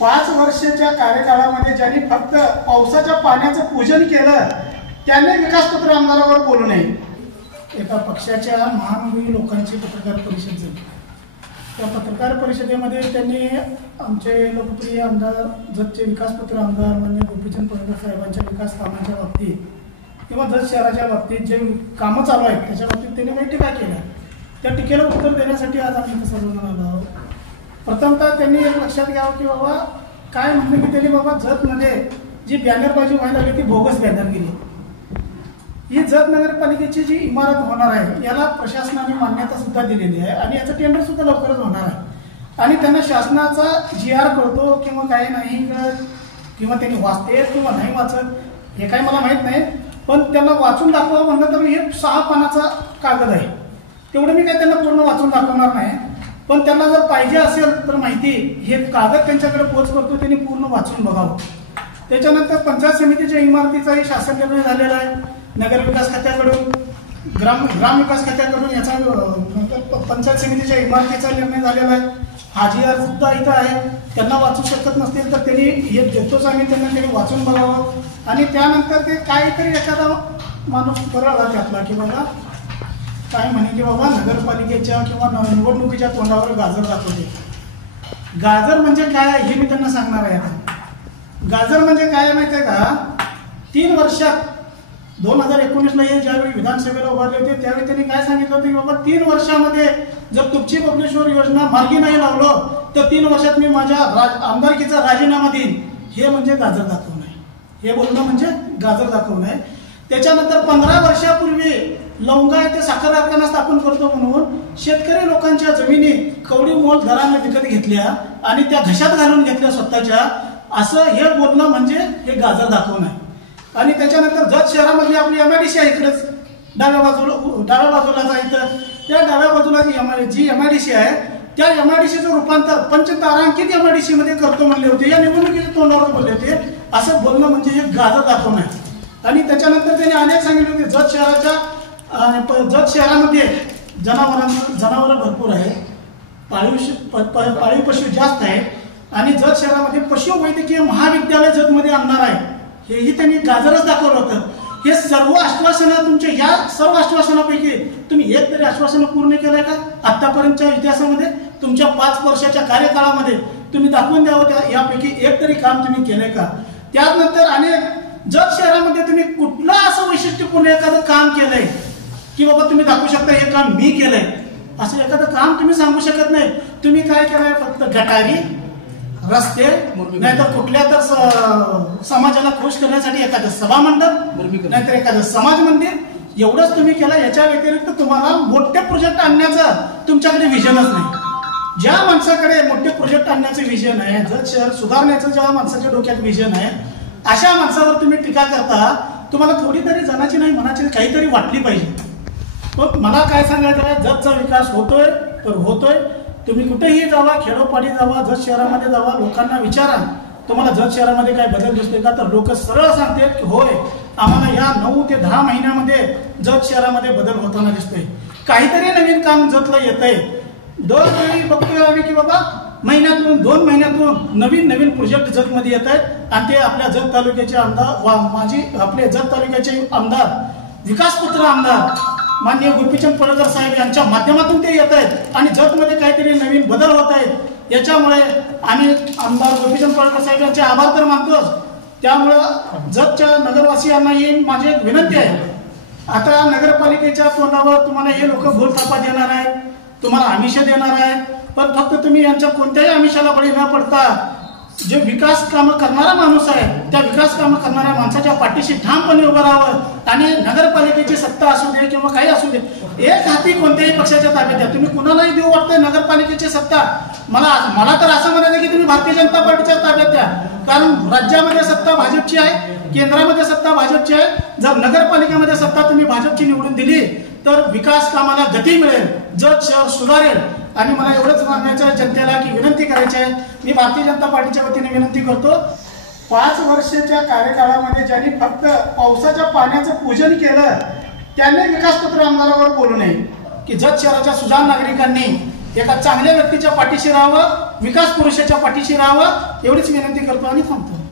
5 वर्षाच्या कार्यकाळामध्ये ज्यांनी फक्त पावसाच्या पाण्याचं पूजन केलं त्यांनी विकासपत्र आमदारावर बोलू नये। एका पक्षाच्या महानुभावी लोकांची पत्रकार परिषद झाली। त्या पत्रकार परिषदेमध्ये त्यांनी आमचे लोकप्रिय आमदार जतचे विकासपत्र आमदार माननीय गोपीचंद पडळकर साहेबांच्या विकास कामांच्या बाबतीत किंवा जत शहराच्या बाबतीत जे कामं चालू आहेत त्याच्या बाबतीत त्यांनी काही टीका केल्या। त्या टीकेला उत्तर देण्यासाठी आज आम्ही इथं सर्वजण आलो आहोत। प्रथमतः त्यांनी एक लक्षात घ्यावं की बाबा काय म्हणलं की त्यांनी बाबा जतमध्ये जी बॅनरबाजी व्हायला लागली ती बोगस बॅनर गेली। ही जत नगरपालिकेची जी इमारत होणार आहे याला प्रशासनाने मान्यता सुद्धा दिलेली आहे आणि याचं टेंडर सुद्धा लवकरच होणार आहे आणि त्यांना शासनाचा GR कळतो किंवा काही नाही कळत किंवा त्यांनी वाचते किंवा नाही वाचत हे काही मला माहीत नाही, पण त्यांना वाचून दाखवा म्हणलं तर हे 6 पानाचा कागद आहे। तेवढं मी काही त्यांना पूर्ण वाचून दाखवणार नाही, पण त्यांना जर पाहिजे असेल तर माहिती हे कागद त्यांच्याकडे पोच करतो, त्यांनी पूर्ण वाचून बघावं। त्याच्यानंतर पंचायत समितीच्या इमारतीचाही शासन निर्णय झालेला आहे, नगर विकास खात्याकडून ग्राम विकास खात्याकडून याचा पंचायत समितीच्या इमारतीचा निर्णय झालेला आहे। हा GR सुद्धा इथं आहे, त्यांना वाचू शकत नसतील तर त्यांनी हे देतोच आम्ही त्यांनी वाचून बघावं आणि त्यानंतर ते काहीतरी एखादा माणूस बरळला त्यातला की बाबा काय म्हणे की बाबा नगरपालिकेच्या किंवा निवडणुकीच्या तोंडावर गाजर दाखवते। गाजर म्हणजे काय हे मी त्यांना सांगणार आहे। आता गाजर म्हणजे काय माहिती आहे का, 3 वर्षात 2019ला हे ज्यावेळी विधानसभेला उभारले होते त्यावेळी त्यांनी काय सांगितलं होतं की बाबा 3 वर्षामध्ये जर तुपची बबलेश्वर योजना मार्गी नाही लावलं तर 3 वर्षात मी माझ्या आमदारकीचा राजीनामा देईन। हे म्हणजे गाजर दाखवणं आहे, हे बोलणं म्हणजे गाजर दाखवणं आहे। त्याच्यानंतर 15 वर्षापूर्वी लवंगा येथे साखर कारखाना स्थापन करतो म्हणून शेतकरी लोकांच्या जमिनी कवडी मोल दराने विकत घेतल्या आणि त्या घशात घालून घेतल्या स्वतःच्या, असं हे बोलणं म्हणजे हे गाजर दाखवणं आहे। आणि त्याच्यानंतर जत शहरामधली आपली MIDC आहे इकडेच डाव्या बाजूला जायचं, त्या डाव्या बाजूला जी MIDC आहे त्या MIDCचं रूपांतर पंचतारांकित MIDC मध्ये करतो म्हणले होते, या निवडणुकीच्या तोंडावर बोलले होते। असं बोलणं म्हणजे हे गाजर दाखवणं आहे। आणि त्याच्यानंतर त्यांनी अनेक सांगितले होते जत शहरामध्ये जनावर भरपूर आहे, पाळीव पशु जास्त आहे आणि जत शहरामध्ये पशुवैद्यकीय महाविद्यालय जतमध्ये आणणार आहे, हेही त्यांनी गाजरच दाखवलं होतं। हे सर्व आश्वासनं तुमच्या या सर्व आश्वासनापैकी तुम्ही एक तरी आश्वासन पूर्ण केलंय का आतापर्यंतच्या इतिहासामध्ये? तुमच्या 5 वर्षाच्या कार्यकाळामध्ये तुम्ही दाखवून द्यावं यापैकी एक तरी काम तुम्ही केलंय का? त्यानंतर अनेक जत शहरामध्ये तुम्ही कुठलं असं वैशिष्ट्यपूर्ण एखादं काम केलंय की बाबा तुम्ही दाखवू शकता हे काम मी केलंय, असं एखादं काम तुम्ही सांगू शकत नाही। तुम्ही काय केलंय, फक्त गटारी रस्ते नाहीतर कुठल्या तर समाजाला खुश करण्यासाठी एखादं सभा मंडप नाहीतर एखादं समाज मंदिर, एवढंच तुम्ही केलं। याच्या व्यतिरिक्त तुम्हाला मोठे प्रोजेक्ट आणण्याचं तुमच्याकडे विजनच नाही। ज्या माणसाकडे मोठे प्रोजेक्ट आणण्याचं विजन आहे, जत शहर सुधारण्याचं ज्या माणसाच्या डोक्यात विजन आहे, अशा माणसावर तुम्ही टीका करता। तुम्हाला थोडी तरी जनाची नाही मनाची काहीतरी वाटली पाहिजे। पण मला काय सांगायचं आहे, जतचा विकास होतोय तर होतोय। तुम्ही कुठेही जावा, खेडोपाडी जावा, जत शहरामध्ये जावा, लोकांना विचारा तुम्हाला जत शहरामध्ये काय बदल दिसतोय का, तर लोक सरळ सांगतात की होय आम्हाला या 9 ते 10 महिन्यामध्ये जत शहरामध्ये बदल होताना दिसतोय, काहीतरी नवीन काम जतला येतंय। दरवेळी बघतोय आम्ही की बाबा महिन्यातून 2 महिन्यातून नवीन प्रोजेक्ट जतमध्ये येत आहेत आणि ते आपल्या जत तालुक्याचे आमदार आपले जत तालुक्याचे आमदार विकासपुत्र आमदार माननीय गोपीचंद पडळकर साहेब यांच्या माध्यमातून ते येत आहेत आणि जतमध्ये काहीतरी नवीन बदल होत आहेत। याच्यामुळे आम्ही आमदार गोपीचंद पडळकर साहेब यांचे आभार तर मानतोच, त्यामुळं जतच्या नगरवासियांना ही माझी एक विनंती आहे, आता नगरपालिकेच्या तोंडावर तुम्हाला हे लोक भूलथापा देणार आहेत, तुम्हाला आमिष देणार आहेत, पण फक्त तुम्ही यांच्या कोणत्याही आमिषाला बळी न पडता जे विकास कामं करणारा माणूस आहे त्या विकास कामं करणाऱ्या माणसाच्या पाठीशी ठामपणे उभं राहावं आणि नगरपालिकेची सत्ता असू दे किंवा काही असू दे एक हाती कोणत्याही पक्षाच्या ताब्यात द्या। तुम्ही कुणालाही देऊ वाटतंय नगरपालिकेची सत्ता, मला तर असं म्हणायचं की तुम्ही भारतीय जनता पार्टीच्या ताब्यात द्या, कारण राज्यामध्ये सत्ता भाजपची आहे, केंद्रामध्ये सत्ता भाजपची आहे। जर नगरपालिकेमध्ये सत्ता तुम्ही भाजपची निवडून दिली तर विकास कामाला गती मिळेल, जत शहर सुधारेल। आणि मला एवढंच सांगायचं आहे जनतेला की विनंती करायची आहे, मी भारतीय जनता पार्टीच्या वतीने विनंती करतो, 5 वर्षाच्या कार्यकाळामध्ये ज्यांनी फक्त पावसाच्या पाण्याचं पूजन केलं त्यांनी विकासपत्र आमदारावर बोलू नये की जत शहराच्या सुजाण नागरिकांनी एका चांगल्या व्यक्तीच्या पाठीशी राहावं, विकास पुरुषाच्या पाठीशी राहावं, एवढीच विनंती करतो आणि थांबतो.